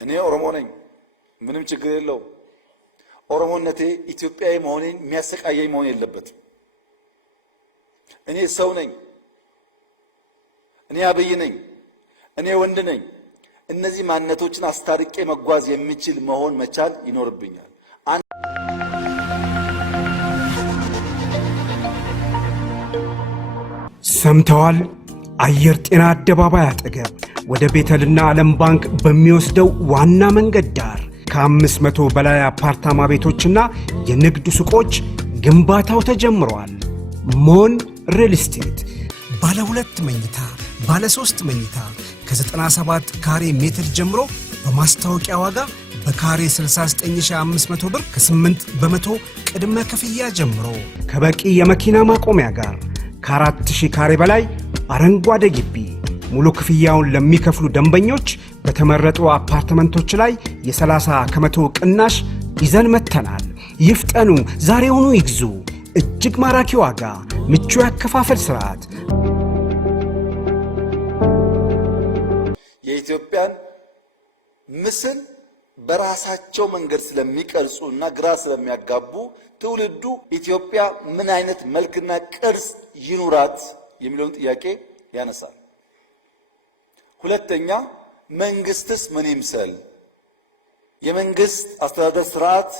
እኔ ኦሮሞ ነኝ፣ ምንም ችግር የለው። ኦሮሞነቴ ኢትዮጵያዊ መሆኔን የሚያሰቃየኝ መሆን የለበትም። እኔ ሰው ነኝ፣ እኔ አብይ ነኝ፣ እኔ ወንድ ነኝ። እነዚህ ማንነቶችን አስታርቄ መጓዝ የሚችል መሆን መቻል ይኖርብኛል። ሰምተዋል? አየር ጤና አደባባይ አጠገብ ወደ ቤተልና ዓለም ባንክ በሚወስደው ዋና መንገድ ዳር ከ500 በላይ አፓርታማ ቤቶችና የንግድ ሱቆች ግንባታው ተጀምሯል። ሞን ሪል ስቴት ባለ 2 መኝታ፣ ባለ 3 መኝታ ከ97 ካሬ ሜትር ጀምሮ በማስታወቂያ ዋጋ በካሬ 69500 ብር ከ8 በመቶ ቅድመ ክፍያ ጀምሮ ከበቂ የመኪና ማቆሚያ ጋር ከ4000 ካሬ በላይ አረንጓዴ ግቢ ሙሉ ክፍያውን ለሚከፍሉ ደንበኞች በተመረጡ አፓርትመንቶች ላይ የ30 ከመቶ ቅናሽ ይዘን መተናል። ይፍጠኑ፣ ዛሬውኑ ይግዙ። እጅግ ማራኪ ዋጋ፣ ምቹ ያከፋፈል ስርዓት። የኢትዮጵያን ምስል በራሳቸው መንገድ ስለሚቀርጹና ግራ ስለሚያጋቡ ትውልዱ ኢትዮጵያ ምን አይነት መልክና ቅርጽ ይኑራት የሚለውን ጥያቄ ያነሳል። ሁለተኛ፣ መንግስትስ ምን ይምሰል? የመንግስት አስተዳደር ስርዓት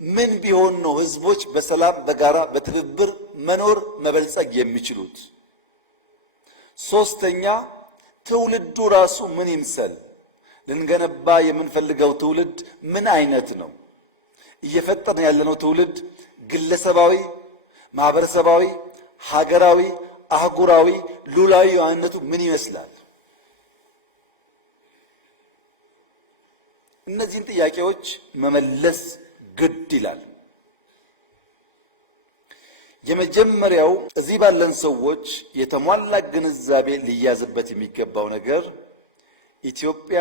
ምን ቢሆን ነው ህዝቦች በሰላም በጋራ በትብብር መኖር መበልጸግ የሚችሉት? ሶስተኛ፣ ትውልዱ ራሱ ምን ይምሰል? ልንገነባ የምንፈልገው ትውልድ ምን አይነት ነው? እየፈጠርን ያለነው ትውልድ ግለሰባዊ፣ ማህበረሰባዊ፣ ሀገራዊ፣ አህጉራዊ፣ ሉላዊ ማንነቱ ምን ይመስላል? እነዚህን ጥያቄዎች መመለስ ግድ ይላል። የመጀመሪያው እዚህ ባለን ሰዎች የተሟላ ግንዛቤ ሊያዝበት የሚገባው ነገር ኢትዮጵያ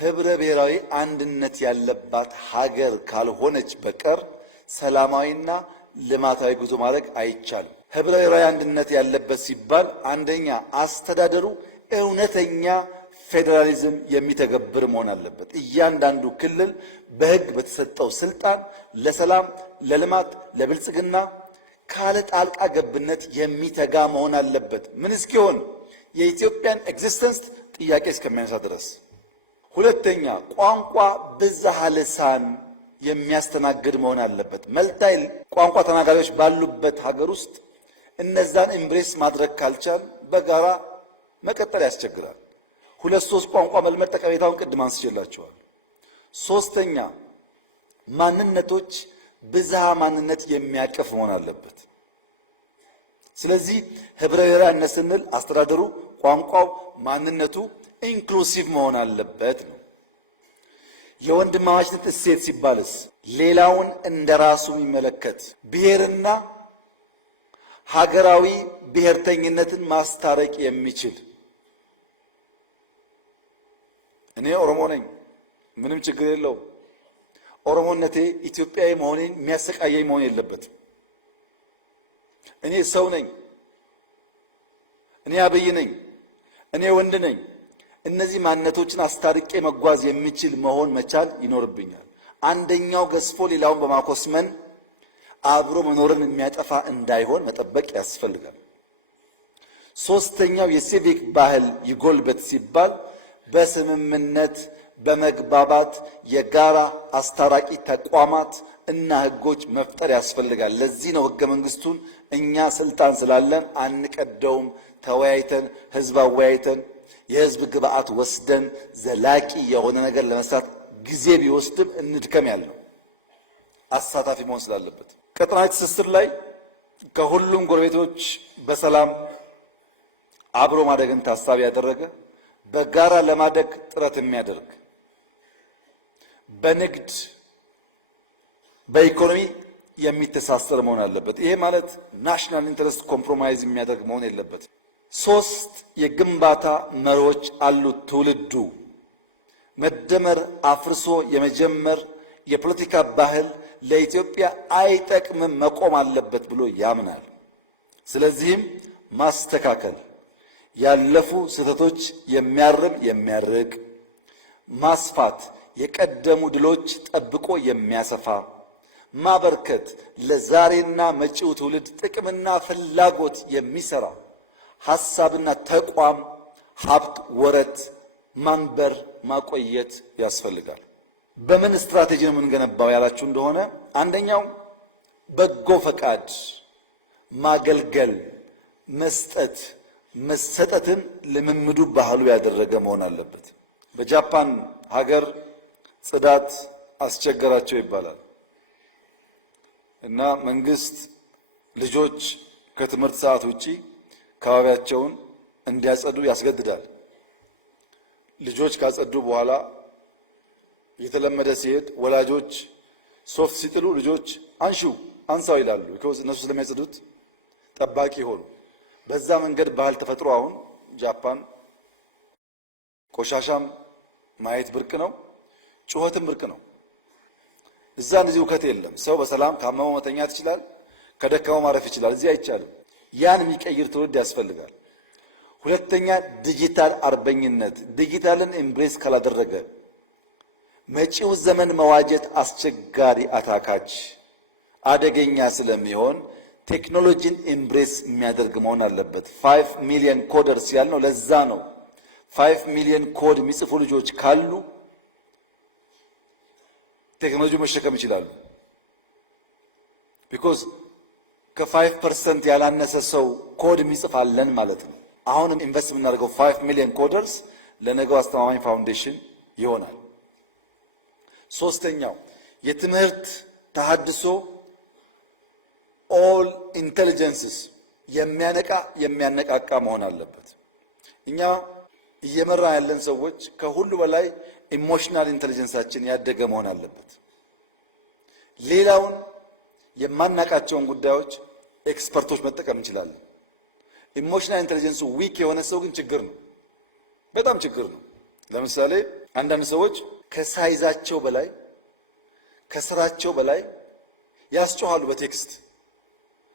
ህብረ ብሔራዊ አንድነት ያለባት ሀገር ካልሆነች በቀር ሰላማዊና ልማታዊ ጉዞ ማድረግ አይቻልም። ህብረ ብሔራዊ አንድነት ያለበት ሲባል አንደኛ አስተዳደሩ እውነተኛ ፌዴራሊዝም የሚተገብር መሆን አለበት። እያንዳንዱ ክልል በህግ በተሰጠው ስልጣን ለሰላም፣ ለልማት፣ ለብልጽግና ካለ ጣልቃ ገብነት የሚተጋ መሆን አለበት። ምን እስኪሆን? የኢትዮጵያን ኤግዚስተንስ ጥያቄ እስከሚያነሳ ድረስ። ሁለተኛ ቋንቋ ብዝሃ ልሳን የሚያስተናግድ መሆን አለበት። መልታይ ቋንቋ ተናጋሪዎች ባሉበት ሀገር ውስጥ እነዛን ኤምብሬስ ማድረግ ካልቻል በጋራ መቀጠል ያስቸግራል። 2-3 ቋንቋ መልመድ ጠቀሜታውን ቅድም አንስቼላችኋል። ሶስተኛ ማንነቶች ብዝሃ ማንነት የሚያቅፍ መሆን አለበት። ስለዚህ ህብረ ብሔራዊነት ስንል አስተዳደሩ፣ ቋንቋው፣ ማንነቱ ኢንክሉሲቭ መሆን አለበት ነው። የወንድማማችነት እሴት ሲባልስ ሌላውን እንደራሱ የሚመለከት ብሔርና ሀገራዊ ብሔርተኝነትን ማስታረቅ የሚችል እኔ ኦሮሞ ነኝ፣ ምንም ችግር የለው። ኦሮሞነቴ ኢትዮጵያዊ መሆኔን የሚያሰቃየኝ መሆን የለበትም። እኔ ሰው ነኝ፣ እኔ አብይ ነኝ፣ እኔ ወንድ ነኝ። እነዚህ ማንነቶችን አስታርቄ መጓዝ የሚችል መሆን መቻል ይኖርብኛል። አንደኛው ገዝፎ ሌላውን በማኮስመን አብሮ መኖርን የሚያጠፋ እንዳይሆን መጠበቅ ያስፈልጋል። ሶስተኛው የሲቪክ ባህል ይጎልበት ሲባል በስምምነት በመግባባት የጋራ አስታራቂ ተቋማት እና ህጎች መፍጠር ያስፈልጋል። ለዚህ ነው ህገ መንግስቱን እኛ ስልጣን ስላለን አንቀደውም፣ ተወያይተን ህዝብ አወያይተን የህዝብ ግብአት ወስደን ዘላቂ የሆነ ነገር ለመስራት ጊዜ ቢወስድም እንድከም ያለው አሳታፊ መሆን ስላለበት። ቀጠናዊ ትስስር ላይ ከሁሉም ጎረቤቶች በሰላም አብሮ ማደግን ታሳቢ ያደረገ በጋራ ለማደግ ጥረት የሚያደርግ በንግድ በኢኮኖሚ የሚተሳሰር መሆን አለበት። ይሄ ማለት ናሽናል ኢንተረስት ኮምፕሮማይዝ የሚያደርግ መሆን የለበት። 3 የግንባታ መሪዎች አሉት ትውልዱ። መደመር አፍርሶ የመጀመር የፖለቲካ ባህል ለኢትዮጵያ አይጠቅምም፣ መቆም አለበት ብሎ ያምናል። ስለዚህም ማስተካከል፣ ያለፉ ስህተቶች የሚያርም የሚያርቅ፣ ማስፋት የቀደሙ ድሎች ጠብቆ የሚያሰፋ ማበርከት ለዛሬና መጪው ትውልድ ጥቅምና ፍላጎት የሚሰራ ሐሳብና ተቋም ሀብት ወረት ማንበር ማቆየት ያስፈልጋል። በምን ስትራቴጂ ነው የምንገነባው ያላችሁ እንደሆነ አንደኛው በጎ ፈቃድ ማገልገል፣ መስጠት፣ መሰጠትን ልምምዱ ባህሉ ያደረገ መሆን አለበት። በጃፓን ሀገር ጽዳት አስቸገራቸው ይባላል እና መንግስት ልጆች ከትምህርት ሰዓት ውጪ አካባቢያቸውን እንዲያጸዱ ያስገድዳል። ልጆች ካጸዱ በኋላ የተለመደ ሲሄድ ወላጆች ሶፍት ሲጥሉ ልጆች አንሺው አንሳው ይላሉ። እነሱ ስለሚያጸዱት ጠባቂ ሆኑ። በዛ መንገድ ባህል ተፈጥሮ አሁን ጃፓን ቆሻሻም ማየት ብርቅ ነው፣ ጩኸትም ብርቅ ነው። እዛ እንደዚህ ውከት የለም። ሰው በሰላም ካመመው መተኛት ይችላል፣ ከደከመው ማረፍ ይችላል። እዚህ አይቻልም። ያን የሚቀይር ትውልድ ያስፈልጋል። ሁለተኛ ዲጂታል አርበኝነት። ዲጂታልን ኤምብሬስ ካላደረገ መጪው ዘመን መዋጀት አስቸጋሪ፣ አታካች፣ አደገኛ ስለሚሆን ቴክኖሎጂን ኤምብሬስ የሚያደርግ መሆን አለበት። 5 ሚሊዮን ኮደርስ ያልነው ለዛ ነው። 5 ሚሊዮን ኮድ የሚጽፉ ልጆች ካሉ ቴክኖሎጂ መሸከም ይችላሉ። ቢኮዝ ከ5% ያላነሰ ሰው ኮድ የሚጽፍ አለን ማለት ነው። አሁንም ኢንቨስት የምናደርገው 5 ሚሊዮን ኮደርስ ለነገው አስተማማኝ ፋውንዴሽን ይሆናል። ሶስተኛው የትምህርት ተሐድሶ ኦል ኢንቴሊጀንስስ የሚያነቃ የሚያነቃቃ መሆን አለበት። እኛ እየመራ ያለን ሰዎች ከሁሉ በላይ ኢሞሽናል ኢንቴሊጀንሳችን ያደገ መሆን አለበት። ሌላውን የማናቃቸውን ጉዳዮች ኤክስፐርቶች መጠቀም እንችላለን። ኢሞሽናል ኢንቴሊጀንሱ ዊክ የሆነ ሰው ግን ችግር ነው፣ በጣም ችግር ነው። ለምሳሌ አንዳንድ ሰዎች ከሳይዛቸው በላይ ከስራቸው በላይ ያስጮሃሉ። በቴክስት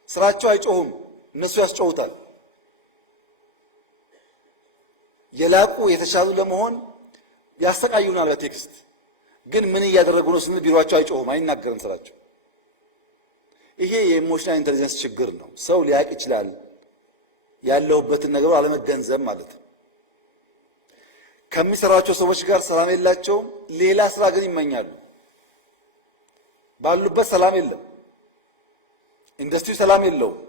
ስራቸው አይጮሁም፣ እነሱ ያስጮሁታል። የላቁ የተሻሉ ለመሆን ያስተቃዩናል በቴክስት ግን ምን እያደረጉ ነው ስንል ቢሮአቸው አይጮሁም፣ አይናገርም ስራቸው። ይሄ የኢሞሽናል ኢንቴሊጀንስ ችግር ነው። ሰው ሊያውቅ ይችላል ያለውበትን ነገር አለመገንዘብ ማለት ነው። ከሚሰራቸው ሰዎች ጋር ሰላም የላቸውም፣ ሌላ ስራ ግን ይመኛሉ። ባሉበት ሰላም የለም፣ ኢንዱስትሪ ሰላም የለውም፣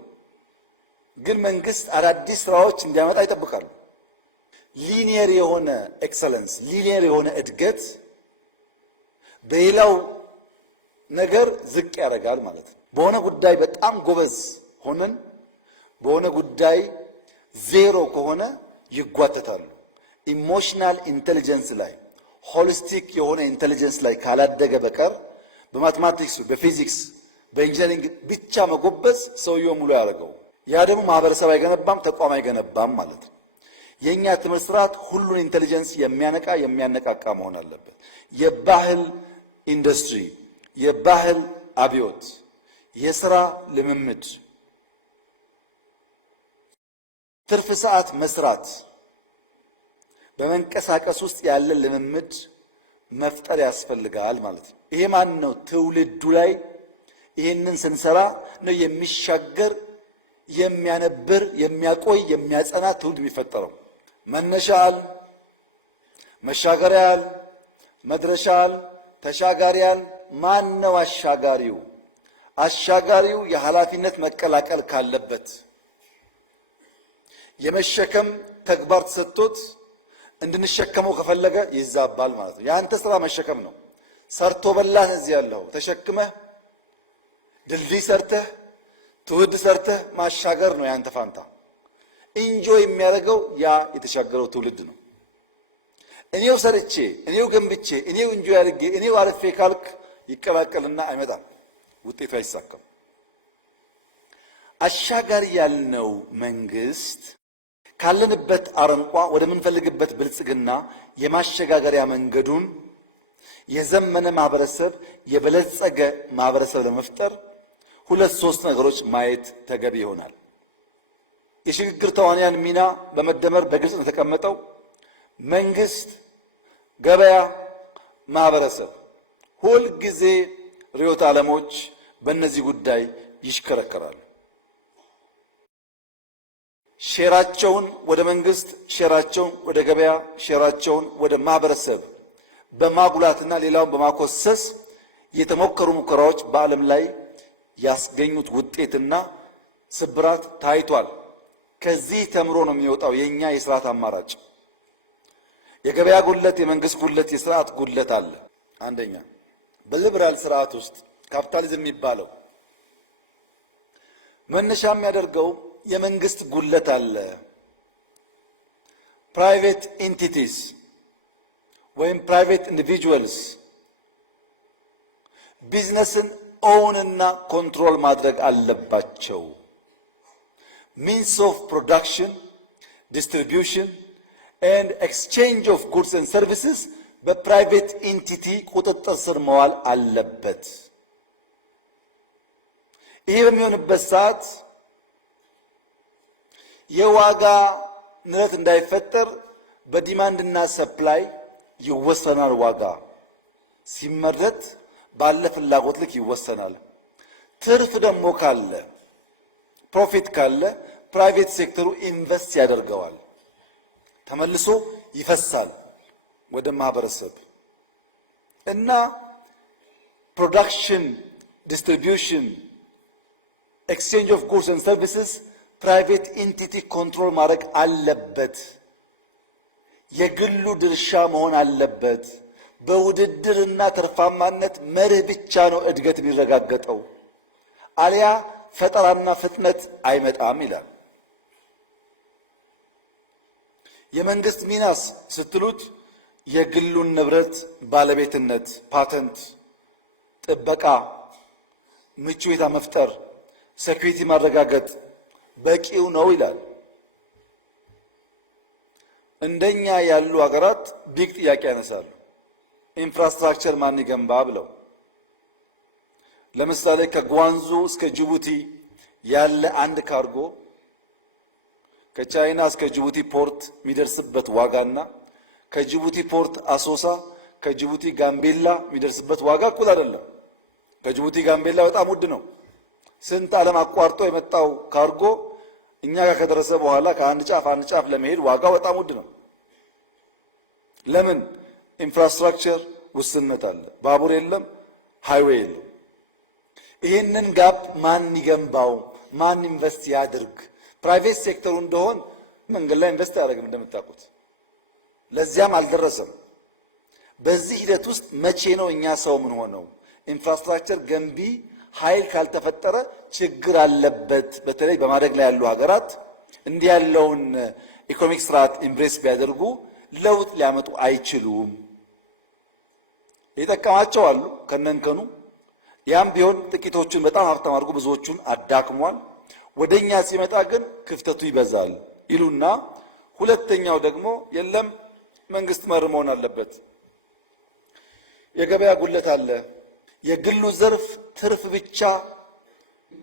ግን መንግስት አዳዲስ ስራዎች እንዲያመጣ ይጠብቃሉ። ሊኒየር የሆነ ኤክሰለንስ፣ ሊኒየር የሆነ እድገት በሌላው ነገር ዝቅ ያደርጋል ማለት ነው። በሆነ ጉዳይ በጣም ጎበዝ ሆነን በሆነ ጉዳይ ዜሮ ከሆነ ይጓተታሉ። ኢሞሽናል ኢንቴሊጀንስ ላይ ሆሊስቲክ የሆነ ኢንቴሊጀንስ ላይ ካላደገ በቀር በማትማቲክስ፣ በፊዚክስ፣ በኢንጂነሪንግ ብቻ መጎበዝ ሰውየው ሙሉ ያደርገው። ያ ደግሞ ማህበረሰብ አይገነባም፣ ተቋም አይገነባም ማለት ነው። የኛ ትምህርት ስርዓት ሁሉን ኢንቴሊጀንስ የሚያነቃ የሚያነቃቃ መሆን አለበት። የባህል ኢንዱስትሪ፣ የባህል አብዮት፣ የስራ ልምምድ፣ ትርፍ ሰዓት መስራት፣ በመንቀሳቀስ ውስጥ ያለ ልምምድ መፍጠር ያስፈልጋል ማለት ነው። ይሄ ማን ነው? ትውልዱ ላይ ይሄንን ስንሰራ ነው የሚሻገር የሚያነብር የሚያቆይ የሚያጸና ትውልድ የሚፈጠረው። መነሻል፣ መሻገሪያል፣ መድረሻል፣ ተሻጋሪያል። ማን ነው አሻጋሪው? አሻጋሪው የኃላፊነት መቀላቀል ካለበት የመሸከም ተግባር ተሰጥቶት እንድንሸከመው ከፈለገ ይዛባል ማለት ነው። የአንተ ስራ መሸከም ነው። ሰርቶ በላህ እዚህ ያለው ተሸክመህ ድልድይ ሰርተህ ትውልድ ሰርተህ ማሻገር ነው ያንተ ፋንታ። ኢንጆይ የሚያደርገው ያ የተሻገረው ትውልድ ነው። እኔው ሰርቼ እኔው ገንብቼ እኔው ኢንጆይ አድርጌ እኔው አርፌ ካልክ ይቀላቀልና አይመጣም፣ ውጤቱ አይሳካም። አሻጋሪ ያልነው መንግስት ካለንበት አረንቋ ወደምንፈልግበት ብልጽግና የማሸጋገሪያ መንገዱን የዘመነ ማህበረሰብ የበለጸገ ማህበረሰብ ለመፍጠር ሁለት ሶስት ነገሮች ማየት ተገቢ ይሆናል። የሽግግር ተዋንያን ሚና በመደመር በግልጽ የተቀመጠው መንግስት፣ ገበያ፣ ማህበረሰብ ሁል ጊዜ ርዕዮተ ዓለሞች በእነዚህ ጉዳይ ይሽከረከራሉ። ሼራቸውን ወደ መንግስት፣ ሼራቸውን ወደ ገበያ፣ ሼራቸውን ወደ ማህበረሰብ በማጉላትና ሌላውን በማኮሰስ የተሞከሩ ሙከራዎች በዓለም ላይ ያስገኙት ውጤትና ስብራት ታይቷል። ከዚህ ተምሮ ነው የሚወጣው የኛ የስርዓት አማራጭ። የገበያ ጉድለት፣ የመንግስት ጉድለት፣ የስርዓት ጉድለት አለ። አንደኛ በሊበራል ስርዓት ውስጥ ካፒታሊዝም የሚባለው መነሻ የሚያደርገው የመንግስት ጉድለት አለ። ፕራይቬት ኢንቲቲስ ወይም ፕራይቬት ኢንዲቪጁዋልስ ቢዝነስን ኦውንና ኮንትሮል ማድረግ አለባቸው። ሚንስ ኦፍ ፕሮዳክሽን፣ ዲስትሪቢዩሽን ኤንድ ኤክስቼንጅ ኦፍ ጉድስ ኤንድ ሰርቪስስ በፕራይቬት ኢንቲቲ ቁጥጥር ስር መዋል አለበት። ይሄ በሚሆንበት ሰዓት የዋጋ ንረት እንዳይፈጠር በዲማንድና ሰፕላይ ይወሰናል። ዋጋ ሲመረት ባለ ፍላጎት ልክ ይወሰናል። ትርፍ ደግሞ ካለ ፕሮፊት ካለ ፕራይቬት ሴክተሩ ኢንቨስት ያደርገዋል፣ ተመልሶ ይፈሳል ወደ ማህበረሰብ እና ፕሮዳክሽን፣ ዲስትሪቢዩሽን፣ ኤክስቼንጅ ኦፍ ጉድስ ኤንድ ሰርቪስስ ፕራይቬት ኢንቲቲ ኮንትሮል ማድረግ አለበት። የግሉ ድርሻ መሆን አለበት። በውድድርና ትርፋማነት መርህ ብቻ ነው እድገት የሚረጋገጠው፣ አሊያ ፈጠራና ፍጥነት አይመጣም ይላል። የመንግስት ሚናስ ስትሉት የግሉን ንብረት ባለቤትነት፣ ፓተንት፣ ጥበቃ፣ ምቹ ሁኔታ መፍጠር፣ ሴኩሪቲ ማረጋገጥ በቂው ነው ይላል። እንደኛ ያሉ ሀገራት ቢግ ጥያቄ ያነሳሉ። ኢንፍራስትራክቸር ማን ይገንባ ብለው። ለምሳሌ ከጓንዙ እስከ ጅቡቲ ያለ አንድ ካርጎ ከቻይና እስከ ጅቡቲ ፖርት የሚደርስበት ዋጋና ከጅቡቲ ፖርት አሶሳ፣ ከጅቡቲ ጋምቤላ የሚደርስበት ዋጋ እኩል አይደለም። ከጅቡቲ ጋምቤላ በጣም ውድ ነው። ስንት ዓለም አቋርጦ የመጣው ካርጎ እኛ ጋር ከደረሰ በኋላ ከአንድ ጫፍ አንድ ጫፍ ለመሄድ ዋጋው በጣም ውድ ነው። ለምን? ኢንፍራስትራክቸር ውስንነት አለ። ባቡር የለም፣ ሃይዌይ የለም። ይህንን ጋፕ ማን ይገንባው? ማን ኢንቨስት ያድርግ? ፕራይቬት ሴክተሩ እንደሆን መንገድ ላይ ኢንቨስት አያደርግም እንደምታውቁት። ለዚያም አልደረሰም። በዚህ ሂደት ውስጥ መቼ ነው እኛ ሰው ምን ሆነው? ኢንፍራስትራክቸር ገንቢ ኃይል ካልተፈጠረ ችግር አለበት። በተለይ በማደግ ላይ ያሉ ሀገራት እንዲህ ያለውን ኢኮኖሚክ ስርዓት ኢምብሬስ ቢያደርጉ ለውጥ ሊያመጡ አይችሉም። የጠቀማቸው አሉ ከነንከኑ። ያም ቢሆን ጥቂቶቹን በጣም ሀብታም አድርጎ ብዙዎቹን አዳክሟል። ወደኛ ሲመጣ ግን ክፍተቱ ይበዛል ይሉና ሁለተኛው ደግሞ የለም መንግስት መር መሆን አለበት። የገበያ ጉድለት አለ። የግሉ ዘርፍ ትርፍ ብቻ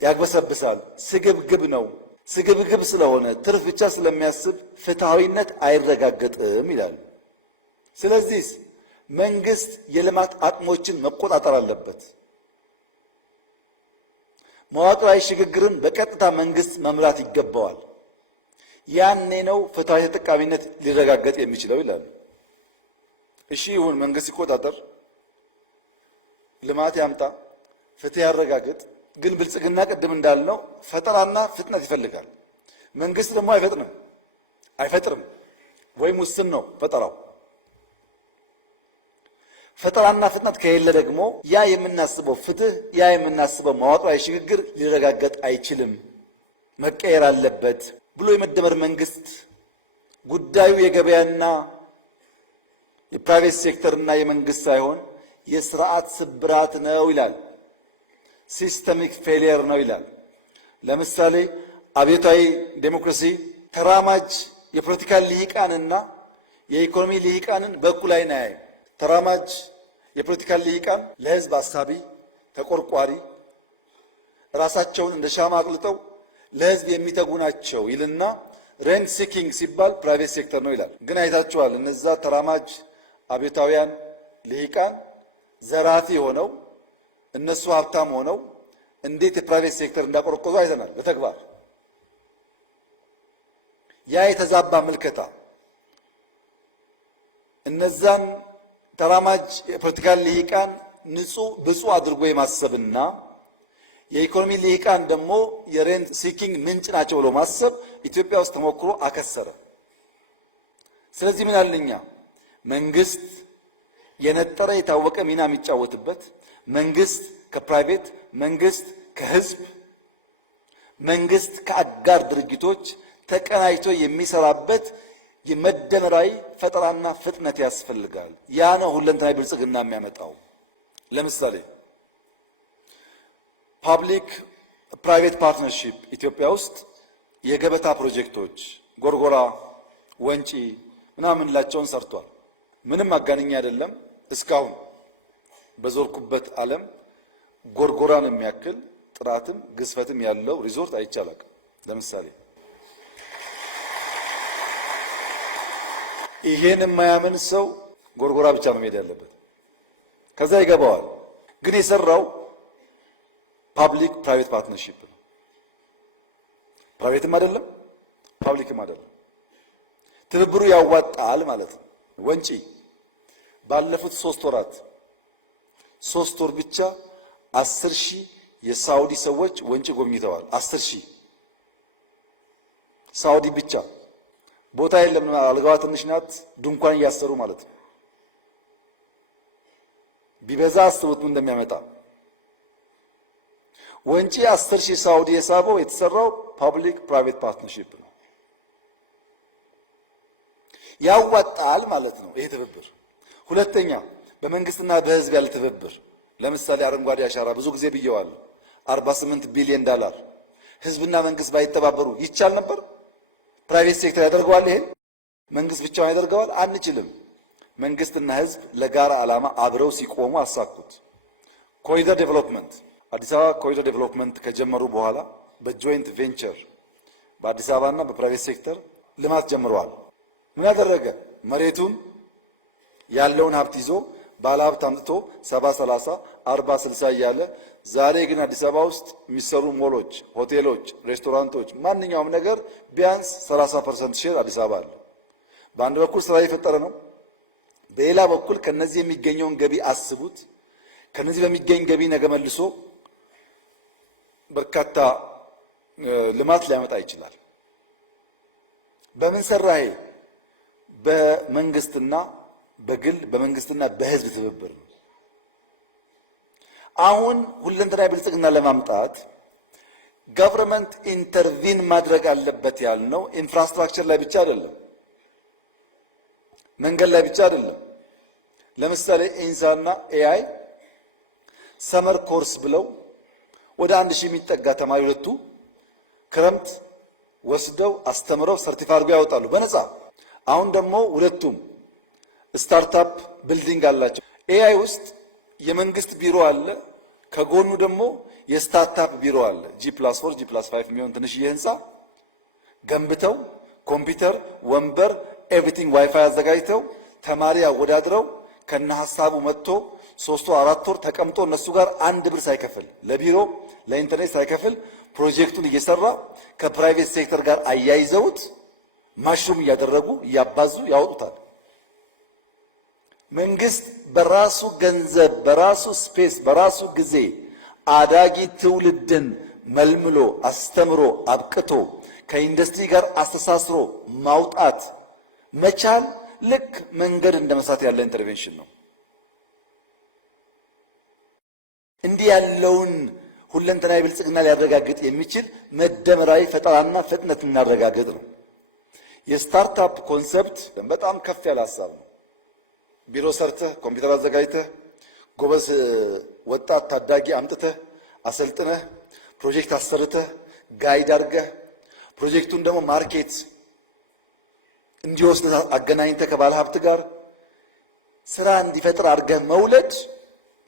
ያግበሰብሳል። ስግብግብ ነው። ስግብግብ ስለሆነ ትርፍ ብቻ ስለሚያስብ ፍትሐዊነት አይረጋገጥም ይላል። ስለዚህ መንግስት የልማት አቅሞችን መቆጣጠር አለበት። መዋቅራዊ ሽግግርን በቀጥታ መንግስት መምራት ይገባዋል። ያኔ ነው ፍትሐዊ ተጠቃሚነት ሊረጋገጥ የሚችለው ይላል። እሺ ይሁን፣ መንግስት ይቆጣጠር፣ ልማት ያምጣ፣ ፍትህ ያረጋግጥ። ግን ብልጽግና ቅድም እንዳልነው ፈጠራና ፍጥነት ይፈልጋል። መንግስት ደግሞ አይፈጥርም ወይም ውስን ነው ፈጠራው። ፈጠራና ፍጥነት ከሌለ ደግሞ ያ የምናስበው ፍትህ፣ ያ የምናስበው መዋቅራዊ ሽግግር ሊረጋገጥ አይችልም፣ መቀየር አለበት ብሎ የመደመር መንግስት ጉዳዩ የገበያና የፕራይቬት ሴክተርና የመንግስት ሳይሆን የስርዓት ስብራት ነው ይላል። ሲስተሚክ ፌሊየር ነው ይላል። ለምሳሌ አብዮታዊ ዴሞክራሲ ተራማጅ የፖለቲካ ልሂቃንና የኢኮኖሚ ልሂቃንን በእኩል ዓይን አያይም። ተራማጅ የፖለቲካ ልሂቃን ለህዝብ አሳቢ፣ ተቆርቋሪ፣ ራሳቸውን እንደ ሻማ አቅልጠው ለህዝብ የሚተጉ ናቸው ይልና ሬንት ሲኪንግ ሲባል ፕራይቬት ሴክተር ነው ይላል። ግን አይታችኋል፣ እነዛ ተራማጅ አብዮታውያን ልሂቃን ዘራፊ ሆነው እነሱ ሀብታም ሆነው እንዴት የፕራይቬት ሴክተር እንዳቆረቆዙ አይተናል በተግባር። ያ የተዛባ ምልከታ እነዛን ተራማጅ የፖለቲካል ልሂቃን ንጹህ ብፁዕ አድርጎ የማሰብና የኢኮኖሚ ልሂቃን ደግሞ የሬንት ሲኪንግ ምንጭ ናቸው ብሎ ማሰብ ኢትዮጵያ ውስጥ ተሞክሮ አከሰረ። ስለዚህ ምን አለኛ መንግስት የነጠረ የታወቀ ሚና የሚጫወትበት መንግስት ከፕራይቬት መንግስት ከህዝብ መንግስት ከአጋር ድርጅቶች ተቀናጅቶ የሚሰራበት የመደመራዊ ፈጠራና ፍጥነት ያስፈልጋል። ያ ነው ሁለንተናዊ ብልጽግና የሚያመጣው። ለምሳሌ ፓብሊክ ፕራይቬት ፓርትነርሺፕ ኢትዮጵያ ውስጥ የገበታ ፕሮጀክቶች ጎርጎራ፣ ወንጪ ምናምን ላቸውን ሰርቷል። ምንም አጋንኛ አይደለም። እስካሁን በዞርኩበት ዓለም ጎርጎራን የሚያክል ጥራትም ግዝፈትም ያለው ሪዞርት አይቻላል። ለምሳሌ ይሄን የማያምን ሰው ጎርጎራ ብቻ ነው መሄድ ያለበት፣ ከዛ ይገባዋል። ግን የሰራው ፓብሊክ ፕራይቬት ፓርትነርሺፕ ነው። ፕራይቬትም አይደለም ፓብሊክም አይደለም። ትብብሩ ያዋጣል ማለት ነው። ወንጪ ባለፉት 3 ወራት 3 ወር ብቻ 10,000 የሳውዲ ሰዎች ወንጪ ጎብኝተዋል። 10,000 ሳውዲ ብቻ። ቦታ የለም፣ አልጋዋ ትንሽ ናት፣ ድንኳን እያሰሩ ማለት ነው። ቢበዛ አስቡት ምን እንደሚያመጣ። ወንጪ 10,000 ሳውዲ የሳበው የተሰራው ፓብሊክ ፕራይቬት ፓርትነርሺፕ ነው። ያዋጣል ማለት ነው ይሄ ትብብር። ሁለተኛ በመንግስትና በህዝብ ያለ ትብብር፣ ለምሳሌ አረንጓዴ አሻራ ብዙ ጊዜ ብየዋለሁ። 48 ቢሊዮን ዶላር ህዝብና መንግስት ባይተባበሩ ይቻል ነበር? ፕራይቬት ሴክተር ያደርገዋል? ይሄን መንግስት ብቻውን ያደርገዋል? አንችልም። መንግስትና ህዝብ ለጋራ ዓላማ አብረው ሲቆሙ አሳኩት። ኮሪደር ዴቨሎፕመንት አዲስ አበባ ኮሪደር ዴቨሎፕመንት ከጀመሩ በኋላ በጆይንት ቬንቸር በአዲስ አበባና በፕራይቬት ሴክተር ልማት ጀምረዋል። ምን ያደረገ? መሬቱን ያለውን ሀብት ይዞ ባለ ሀብት አምጥቶ 70-30 40-60 እያለ ዛሬ ግን አዲስ አበባ ውስጥ የሚሰሩ ሞሎች፣ ሆቴሎች፣ ሬስቶራንቶች፣ ማንኛውም ነገር ቢያንስ 30% ሼር አዲስ አበባ አለ። በአንድ በኩል ስራ እየፈጠረ ነው። በሌላ በኩል ከነዚህ የሚገኘውን ገቢ አስቡት። ከነዚህ በሚገኝ ገቢ ነገ መልሶ በርካታ ልማት ሊያመጣ ይችላል። በምን ሰራሄ? በመንግስትና በግል በመንግስትና በህዝብ ትብብር ነው። አሁን ሁለንተናዊ ብልጽግና ለማምጣት ገቨርንመንት ኢንተርቪን ማድረግ አለበት ያልነው ኢንፍራስትራክቸር ላይ ብቻ አይደለም፣ መንገድ ላይ ብቻ አይደለም። ለምሳሌ ኢንሳና ኤአይ ሰመር ኮርስ ብለው ወደ 1000 የሚጠጋ ተማሪ ሁለቱ ክረምት ወስደው አስተምረው ሰርቲፋይድ አድርገው ያወጣሉ በነፃ። አሁን ደግሞ ሁለቱም ስታርታፕ ቢልዲንግ አላቸው። ኤአይ ውስጥ የመንግስት ቢሮ አለ፣ ከጎኑ ደግሞ የስታርታፕ ቢሮ አለ። G+4 G+5 የሚሆን ትንሽዬ ህንፃ ገንብተው ኮምፒውተር፣ ወንበር፣ ኤቭሪቲንግ ዋይፋይ አዘጋጅተው ተማሪ አወዳድረው ከነ ሐሳቡ መጥቶ 3 ወር 4 ወር ተቀምጦ እነሱ ጋር 1 ብር ሳይከፍል ለቢሮ ለኢንተርኔት ሳይከፍል ፕሮጀክቱን እየሰራ ከፕራይቬት ሴክተር ጋር አያይዘውት ማሽሩም እያደረጉ እያባዙ ያወጡታል። መንግስት በራሱ ገንዘብ በራሱ ስፔስ በራሱ ጊዜ አዳጊ ትውልድን መልምሎ አስተምሮ አብቅቶ ከኢንዱስትሪ ጋር አስተሳስሮ ማውጣት መቻል ልክ መንገድ እንደመስራት ያለ ኢንተርቬንሽን ነው። እንዲህ ያለውን ሁለንተናዊ ብልጽግና ሊያረጋግጥ የሚችል መደመራዊ ፈጠራና ፍጥነት እናረጋግጥ ነው። የስታርታፕ ኮንሰፕት በጣም ከፍ ያለ ሀሳብ ነው። ቢሮ ሰርተህ ኮምፒውተር አዘጋጅተህ ጎበዝ ወጣት ታዳጊ አምጥተህ አሰልጥነህ ፕሮጀክት አሰርተህ ጋይድ አድርገህ ፕሮጀክቱን ደግሞ ማርኬት እንዲወስድ አገናኝተህ ከባለ ሀብት ጋር ስራ እንዲፈጥር አድርገህ መውለድ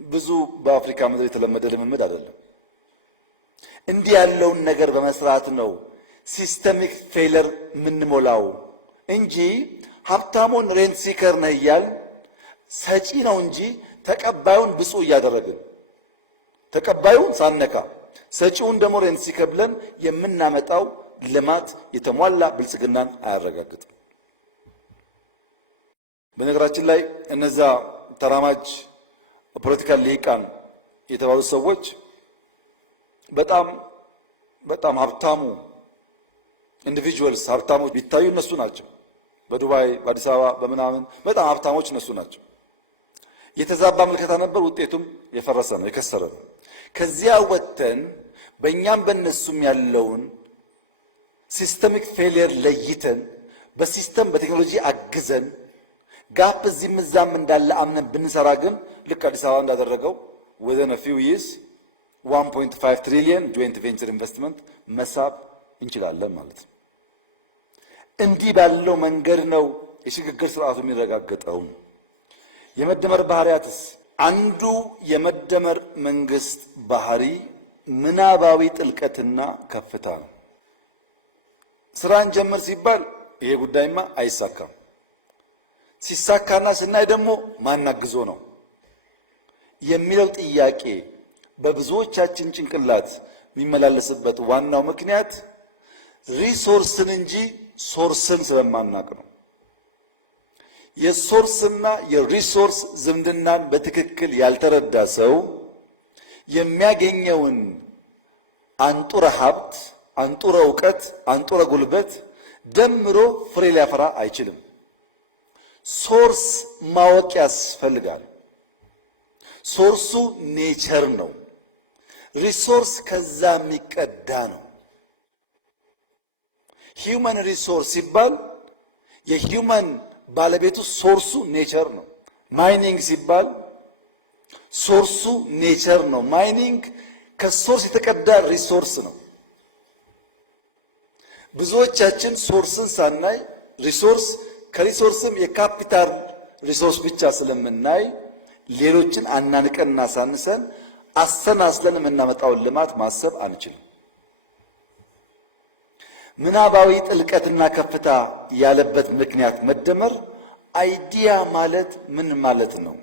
ብዙ በአፍሪካ ምድር የተለመደ ልምምድ አይደለም። እንዲህ ያለውን ነገር በመስራት ነው ሲስተሚክ ፌለር የምንሞላው እንጂ ሀብታሙን ሬንት ሲከር ነህ እያልን ሰጪ ነው እንጂ ተቀባዩን ብፁዕ እያደረግን ተቀባዩን ሳነካ ሰጪውን ደግሞ ሬንት ሲከብለን የምናመጣው ልማት የተሟላ ብልጽግናን አያረጋግጥም። በነገራችን ላይ እነዛ ተራማጅ ፖለቲካል ልሂቃን የተባሉ ሰዎች በጣም ሀብታሙ ኢንዲቪጁዋልስ ሀብታሞች ቢታዩ እነሱ ናቸው። በዱባይ በአዲስ አበባ በምናምን በጣም ሀብታሞች እነሱ ናቸው። የተዛባ ምልከታ ነበር። ውጤቱም የፈረሰ ነው፣ የከሰረ ነው። ከዚያ ወጥተን በእኛም በእነሱም ያለውን ሲስተሚክ ፌሊየር ለይተን በሲስተም በቴክኖሎጂ አግዘን ጋፕ እዚህም እዛም እንዳለ አምነን ብንሰራ ግን ልክ አዲስ አበባ እንዳደረገው within a few years 1.5 ትሪሊየን ጆይንት ቬንቸር ኢንቨስትመንት መሳብ እንችላለን ማለት ነው። እንዲህ ባለው መንገድ ነው የሽግግር ስርዓቱ የሚረጋገጠው። የመደመር ባህሪያትስ አንዱ የመደመር መንግስት ባህሪ ምናባዊ ጥልቀትና ከፍታ ነው። ስራን ጀምር ሲባል ይሄ ጉዳይማ አይሳካም፣ ሲሳካና ስናይ ደግሞ ማናግዞ ነው የሚለው ጥያቄ በብዙዎቻችን ጭንቅላት የሚመላለስበት ዋናው ምክንያት ሪሶርስን እንጂ ሶርስን ስለማናቅ ነው። የሶርስና የሪሶርስ ዝምድናን በትክክል ያልተረዳ ሰው የሚያገኘውን አንጡረ ሀብት፣ አንጡረ እውቀት፣ አንጡረ ጉልበት ደምሮ ፍሬ ሊያፈራ አይችልም። ሶርስ ማወቅ ያስፈልጋል። ሶርሱ ኔቸር ነው። ሪሶርስ ከዛ የሚቀዳ ነው። ሂውመን ሪሶርስ ሲባል የሂውመን ባለቤቱ ሶርሱ ኔቸር ነው። ማይኒንግ ሲባል ሶርሱ ኔቸር ነው። ማይኒንግ ከሶርስ የተቀዳ ሪሶርስ ነው። ብዙዎቻችን ሶርስን ሳናይ ሪሶርስ ከሪሶርስም የካፒታል ሪሶርስ ብቻ ስለምናይ ሌሎችን አናንቀንና ሳንሰን አሰናስለን የምናመጣውን ልማት ማሰብ አንችልም። ምናባዊ ጥልቀትና ከፍታ ያለበት ምክንያት መደመር አይዲያ ማለት ምን ማለት ነው?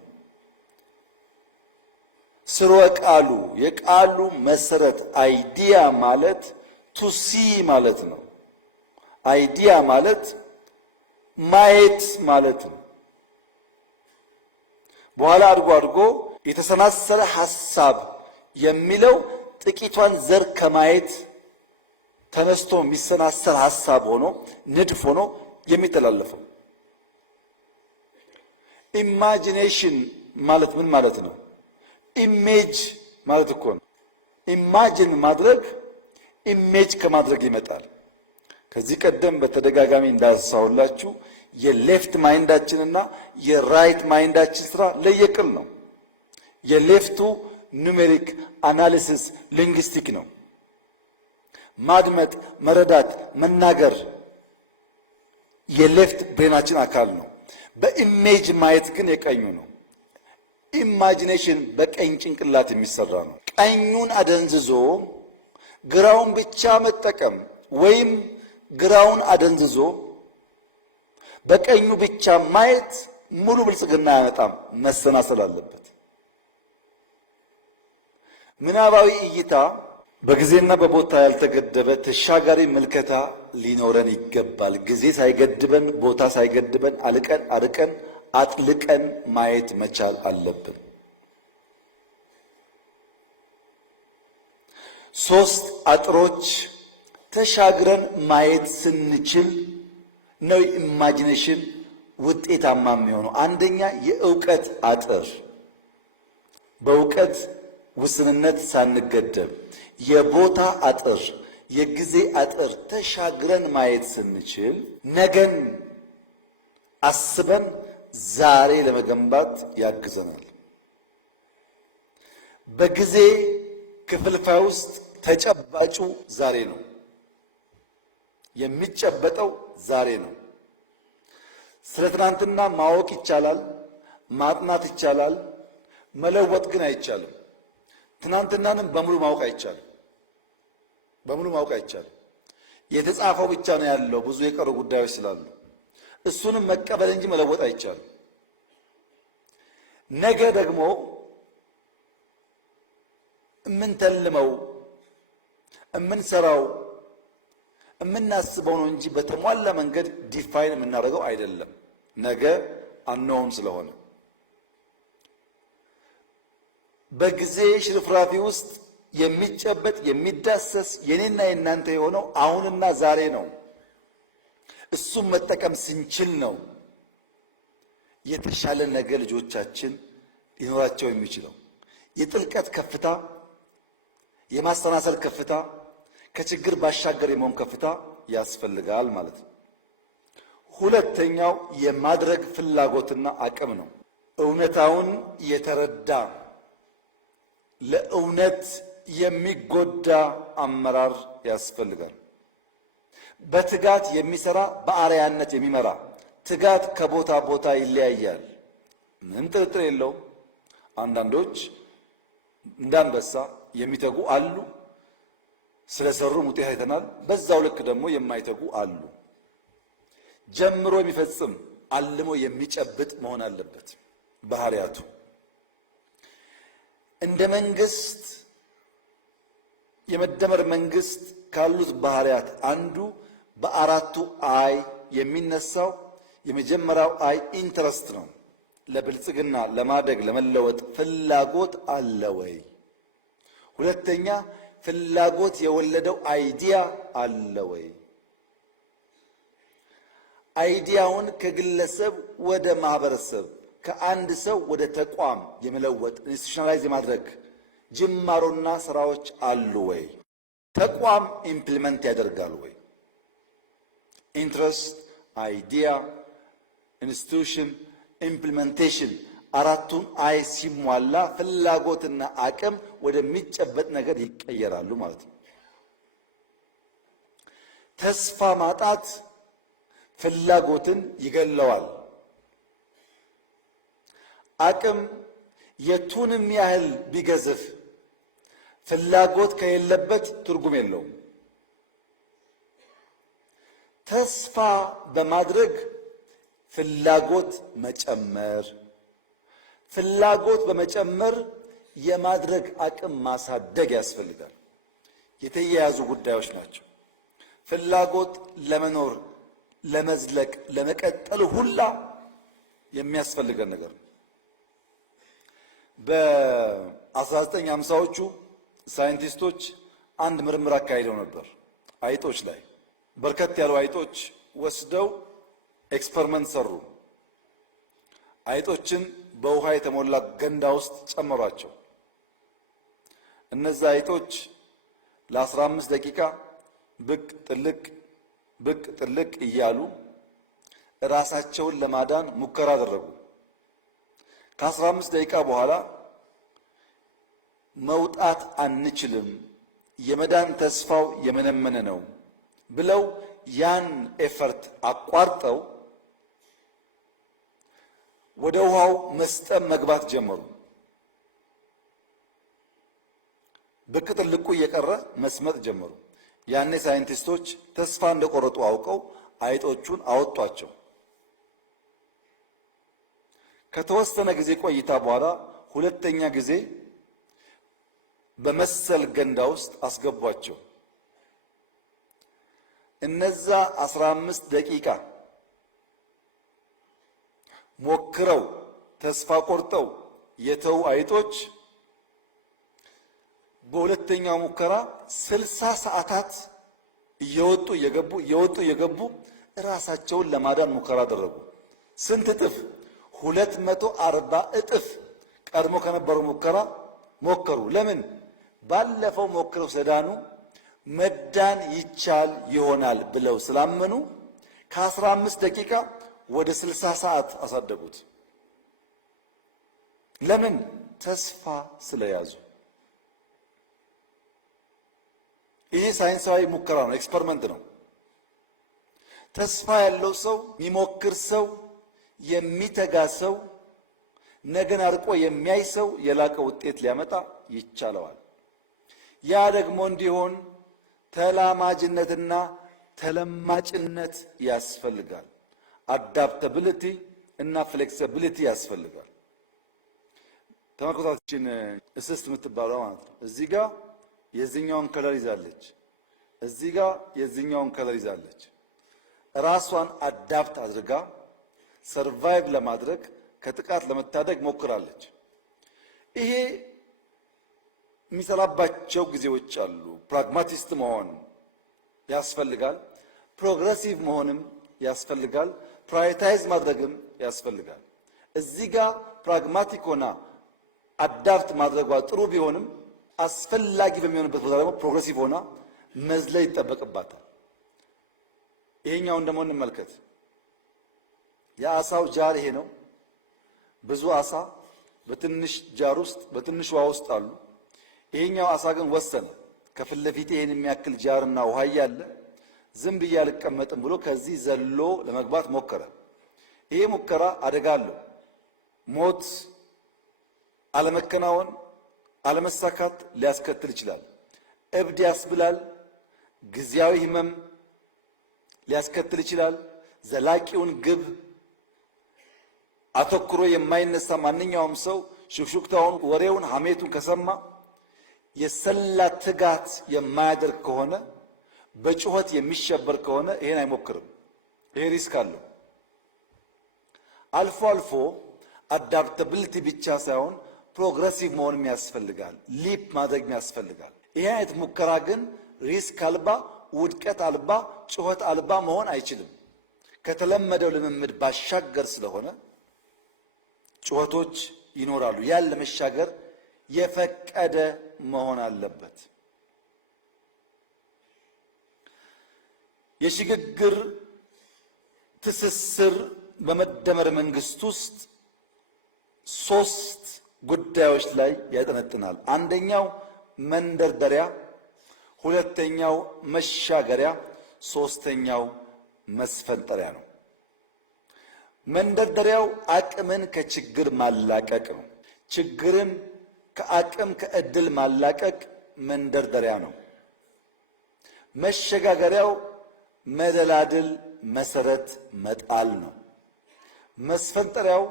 ስርወ ቃሉ የቃሉ መሰረት አይዲያ ማለት ቱ ሲ ማለት ነው። አይዲያ ማለት ማየት ማለት ነው። በኋላ አድጎ የተሰናሰለ ሐሳብ የሚለው ጥቂቷን ዘር ከማየት ተነስቶ የሚሰናሰል ሐሳብ ሆኖ ንድፍ ሆኖ የሚተላለፈው። ኢማጂኔሽን ማለት ምን ማለት ነው? ኢሜጅ ማለት እኮ ነው። ኢማጂን ማድረግ ኢሜጅ ከማድረግ ይመጣል። ከዚህ ቀደም በተደጋጋሚ እንዳሳውላችሁ የሌፍት ማይንዳችንና የራይት ማይንዳችን ስራ ለየቅል ነው። የሌፍቱ ኑሜሪክ አናሊሲስ ሊንግስቲክ ነው። ማድመጥ፣ መረዳት፣ መናገር የሌፍት ብሬናችን አካል ነው። በኢሜጅ ማየት ግን የቀኙ ነው። ኢማጂኔሽን በቀኝ ጭንቅላት የሚሰራ ነው። ቀኙን አደንዝዞ ግራውን ብቻ መጠቀም ወይም ግራውን አደንዝዞ በቀኙ ብቻ ማየት ሙሉ ብልጽግና አያመጣም። መሰናሰል አለበት። ምናባዊ እይታ በጊዜና በቦታ ያልተገደበ ተሻጋሪ ምልከታ ሊኖረን ይገባል። ጊዜ ሳይገድበን፣ ቦታ ሳይገድበን አርቀን አጥልቀን ማየት መቻል አለብን። ሶስት አጥሮች ተሻግረን ማየት ስንችል ነው ኢማጂኔሽን ውጤታማ የሚሆነው። አንደኛ የእውቀት አጥር፣ በእውቀት ውስንነት ሳንገደብ፣ የቦታ አጥር፣ የጊዜ አጥር ተሻግረን ማየት ስንችል ነገን አስበን ዛሬ ለመገንባት ያግዘናል። በጊዜ ክፍልፋይ ውስጥ ተጨባጩ ዛሬ ነው። የሚጨበጠው ዛሬ ነው። ስለ ትናንትና ማወቅ ይቻላል፣ ማጥናት ይቻላል፣ መለወጥ ግን አይቻልም። ትናንትናንም በሙሉ ማወቅ አይቻልም። የተጻፈው ብቻ ነው ያለው፣ ብዙ የቀሩ ጉዳዮች ስላሉ እሱንም መቀበል እንጂ መለወጥ አይቻልም። ነገ ደግሞ እምንተልመው እምንሰራው እምናስበው ነው እንጂ በተሟላ መንገድ ዲፋይን የምናደርገው አይደለም። ነገ አንኖን ስለሆነ በጊዜ ሽርፍራፊ ውስጥ የሚጨበጥ የሚዳሰስ የኔና የናንተ የሆነው አሁንና ዛሬ ነው። እሱም መጠቀም ስንችል ነው የተሻለ ነገ ልጆቻችን ሊኖራቸው የሚችለው። የጥልቀት ከፍታ፣ የማሰናሰል ከፍታ፣ ከችግር ባሻገር የመሆን ከፍታ ያስፈልጋል ማለት ነው። ሁለተኛው የማድረግ ፍላጎትና አቅም ነው። እውነታውን የተረዳ ለእውነት የሚጎዳ አመራር ያስፈልጋል። በትጋት የሚሰራ በአርአያነት የሚመራ። ትጋት ከቦታ ቦታ ይለያያል፣ ምንም ጥርጥር የለውም። አንዳንዶች እንዳንበሳ የሚተጉ አሉ፣ ስለሰሩም ውጤት አይተናል። በዛው ልክ ደግሞ የማይተጉ አሉ። ጀምሮ የሚፈጽም አልሞ የሚጨብጥ መሆን አለበት ባህሪያቱ። እንደ መንግስት የመደመር መንግስት ካሉት ባህሪያት አንዱ በአራቱ አይ የሚነሳው የመጀመሪያው አይ ኢንትረስት ነው። ለብልጽግና ለማደግ ለመለወጥ ፍላጎት አለ ወይ? ሁለተኛ ፍላጎት የወለደው አይዲያ አለ ወይ? አይዲያውን ከግለሰብ ወደ ማህበረሰብ ከአንድ ሰው ወደ ተቋም የመለወጥ ኢንስቲቱሽናላይዝ የማድረግ ጅማሮና ስራዎች አሉ ወይ? ተቋም ኢምፕሊመንት ያደርጋል ወይ? ኢንትረስት፣ አይዲያ፣ ኢንስቲቱሽን፣ ኢምፕሊሜንቴሽን አራቱን አይ ሲሟላ ፍላጎትና አቅም ወደሚጨበጥ ነገር ይቀየራሉ ማለት ነው። ተስፋ ማጣት ፍላጎትን ይገለዋል። አቅም የቱንም ያህል ቢገዝፍ ፍላጎት ከሌለበት ትርጉም የለውም። ተስፋ በማድረግ ፍላጎት መጨመር፣ ፍላጎት በመጨመር የማድረግ አቅም ማሳደግ ያስፈልጋል። የተያያዙ ጉዳዮች ናቸው። ፍላጎት ለመኖር ለመዝለቅ ለመቀጠል ሁላ የሚያስፈልገን ነገር ነው። በ1950ዎቹ ሳይንቲስቶች አንድ ምርምር አካሂደው ነበር። አይጦች ላይ በርከት ያሉ አይጦች ወስደው ኤክስፐሪመንት ሰሩ። አይጦችን በውሃ የተሞላ ገንዳ ውስጥ ጨመሯቸው። እነዛ አይጦች ለ15 ደቂቃ ብቅ ጥልቅ እያሉ ራሳቸውን ለማዳን ሙከራ አደረጉ። ከ15 ደቂቃ በኋላ መውጣት አንችልም፣ የመዳን ተስፋው የመነመነ ነው ብለው ያን ኤፈርት አቋርጠው ወደ ውሃው መስጠም መግባት ጀመሩ። ብቅ ጥልቁ እየቀረ መስመጥ ጀመሩ። ያኔ ሳይንቲስቶች ተስፋ እንደቆረጡ አውቀው አይጦቹን አወጧቸው። ከተወሰነ ጊዜ ቆይታ በኋላ ሁለተኛ ጊዜ በመሰል ገንዳ ውስጥ አስገቧቸው። እነዛ 15 ደቂቃ ሞክረው ተስፋ ቆርጠው የተው አይጦች በሁለተኛው ሙከራ 60 ሰዓታት እየወጡ እየገቡ ራሳቸውን ለማዳን ሙከራ አደረጉ። ስንት እጥፍ? 240 እጥፍ ቀድሞ ከነበረው ሙከራ ሞከሩ። ለምን? ባለፈው ሞክረው ስለዳኑ መዳን ይቻል ይሆናል ብለው ስላመኑ ከ15 ደቂቃ ወደ 60 ሰዓት አሳደጉት። ለምን? ተስፋ ስለያዙ። ይሄ ሳይንሳዊ ሙከራ ነው፣ ኤክስፐሪመንት ነው። ተስፋ ያለው ሰው፣ የሚሞክር ሰው፣ የሚተጋ ሰው፣ ነገን አርቆ የሚያይ ሰው የላቀ ውጤት ሊያመጣ ይቻለዋል። ያ ደግሞ እንዲሆን ተላማጅነትና ተለማጭነት ያስፈልጋል። አዳፕታቢሊቲ እና ፍሌክሲቢሊቲ ያስፈልጋል። ተመልከቷችን እስስት የምትባለው ማለት ነው። እዚህ ጋር የዚህኛውን ከለር ይዛለች፣ እዚህ ጋር የዚህኛውን ከለር ይዛለች። ራሷን አዳፕት አድርጋ ሰርቫይቭ ለማድረግ ከጥቃት ለመታደግ ሞክራለች። ይሄ የሚሰራባቸው ጊዜዎች አሉ። ፕራግማቲስት መሆን ያስፈልጋል። ፕሮግረሲቭ መሆንም ያስፈልጋል። ፕራዮሪታይዝ ማድረግም ያስፈልጋል። እዚህ ጋር ፕራግማቲክ ሆና አዳፕት ማድረጓ ጥሩ ቢሆንም አስፈላጊ በሚሆንበት ቦታ ደግሞ ፕሮግረሲቭ ሆና መዝለል ይጠበቅባታል። ይሄኛውን ደግሞ እንመልከት። የአሳው ጃር ይሄ ነው። ብዙ አሳ በትንሽ ጃር ውስጥ በትንሽ ውሃ ውስጥ አሉ። ይሄኛው አሳ ግን ወሰነ። ከፊት ለፊት ይሄን የሚያክል ጃርና ውሃ እያለ ዝም ብዬ አልቀመጥም ብሎ ከዚህ ዘሎ ለመግባት ሞከረ። ይሄ ሙከራ አደጋ አለው። ሞት፣ አለመከናወን፣ አለመሳካት ሊያስከትል ይችላል። እብድ ያስብላል። ጊዜያዊ ህመም ሊያስከትል ይችላል። ዘላቂውን ግብ አተኩሮ የማይነሳ ማንኛውም ሰው ሹክሹክታውን፣ ወሬውን፣ ሐሜቱን ከሰማ የሰላ ትጋት የማያደርግ ከሆነ በጩኸት የሚሸበር ከሆነ ይሄን አይሞክርም። ይሄ ሪስክ አለው። አልፎ አልፎ አዳፕታቢሊቲ ብቻ ሳይሆን ፕሮግረሲቭ መሆንም ያስፈልጋል። ሊፕ ማድረግ ያስፈልጋል። ይሄ አይነት ሙከራ ግን ሪስክ አልባ፣ ውድቀት አልባ፣ ጩኸት አልባ መሆን አይችልም። ከተለመደው ልምምድ ባሻገር ስለሆነ ጩኸቶች ይኖራሉ። ያን ለመሻገር የፈቀደ መሆን አለበት። የሽግግር ትስስር በመደመር መንግስት ውስጥ ሶስት ጉዳዮች ላይ ያጠነጥናል። አንደኛው መንደርደሪያ፣ ሁለተኛው መሻገሪያ፣ ሶስተኛው መስፈንጠሪያ ነው። መንደርደሪያው አቅምን ከችግር ማላቀቅ ነው። ችግርን ከአቅም ከእድል ማላቀቅ መንደርደሪያ ነው። መሸጋገሪያው መደላድል መሰረት መጣል ነው። መስፈንጠሪያው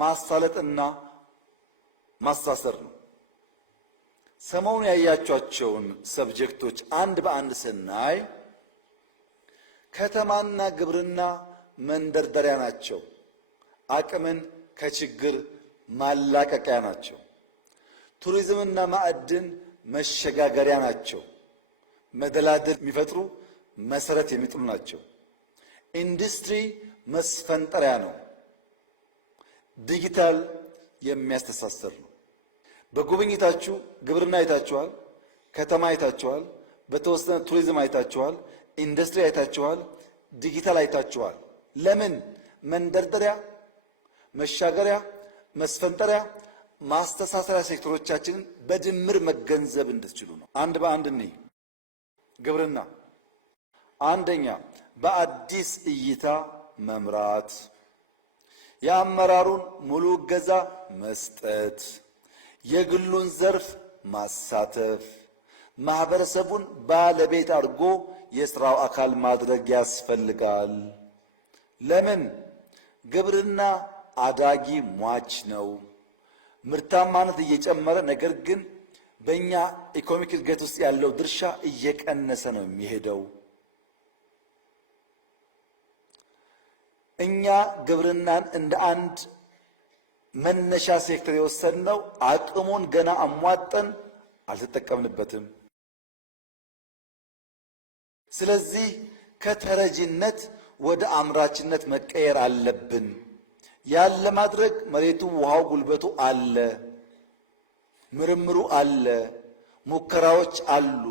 ማሳለጥና ማሳሰር ነው። ሰሞኑን ያያቸዋቸውን ሰብጀክቶች አንድ በአንድ ስናይ ከተማና ግብርና መንደርደሪያ ናቸው። አቅምን ከችግር ማላቀቂያ ናቸው። ቱሪዝምና ማዕድን መሸጋገሪያ ናቸው። መደላድል የሚፈጥሩ መሰረት የሚጥሉ ናቸው። ኢንዱስትሪ መስፈንጠሪያ ነው። ዲጂታል የሚያስተሳሰር ነው። በጉብኝታችሁ ግብርና አይታችኋል፣ ከተማ አይታችኋል፣ በተወሰነ ቱሪዝም አይታችኋል፣ ኢንዱስትሪ አይታችኋል፣ ዲጂታል አይታችኋል። ለምን? መንደርደሪያ፣ መሻገሪያ፣ መስፈንጠሪያ፣ ማስተሳሰሪያ ሴክተሮቻችንን በድምር መገንዘብ እንድትችሉ ነው። አንድ በአንድ እንይ። ግብርና አንደኛ በአዲስ እይታ መምራት፣ የአመራሩን ሙሉ እገዛ መስጠት፣ የግሉን ዘርፍ ማሳተፍ፣ ማህበረሰቡን ባለቤት አድርጎ የስራው አካል ማድረግ ያስፈልጋል። ለምን? ግብርና አዳጊ ሟች ነው። ምርታማነት እየጨመረ ነገር ግን በእኛ ኢኮኖሚክ እድገት ውስጥ ያለው ድርሻ እየቀነሰ ነው የሚሄደው። እኛ ግብርናን እንደ አንድ መነሻ ሴክተር የወሰድነው አቅሙን ገና አሟጠን አልተጠቀምንበትም። ስለዚህ ከተረጂነት ወደ አምራችነት መቀየር አለብን። ያን ለማድረግ መሬቱ፣ ውሃው፣ ጉልበቱ አለ፣ ምርምሩ አለ፣ ሙከራዎች አሉ።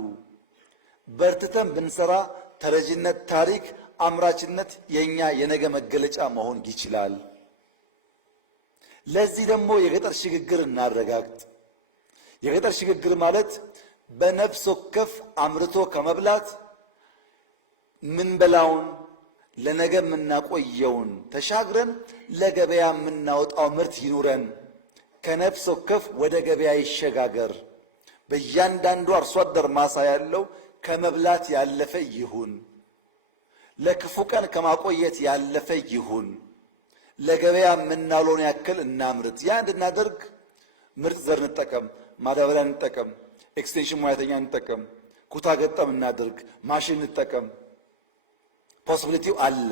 በርትተን ብንሰራ ተረጂነት ታሪክ፣ አምራችነት የኛ የነገ መገለጫ መሆን ይችላል። ለዚህ ደግሞ የገጠር ሽግግር እናረጋግጥ። የገጠር ሽግግር ማለት በነፍስ ወከፍ አምርቶ ከመብላት ምንበላውን ለነገ የምናቆየውን ተሻግረን ለገበያ የምናወጣው ምርት ይኑረን። ከነፍስ ወከፍ ወደ ገበያ ይሸጋገር። በእያንዳንዱ አርሶ አደር ማሳ ያለው ከመብላት ያለፈ ይሁን። ለክፉ ቀን ከማቆየት ያለፈ ይሁን። ለገበያ የምናውለውን ያክል እናምርት። ያ እንድናደርግ ምርጥ ዘር እንጠቀም፣ ማዳበሪያ እንጠቀም፣ ኤክስቴንሽን ሙያተኛ እንጠቀም፣ ኩታ ገጠም እናድርግ፣ ማሽን እንጠቀም። ፖሲቢሊቲው አለ።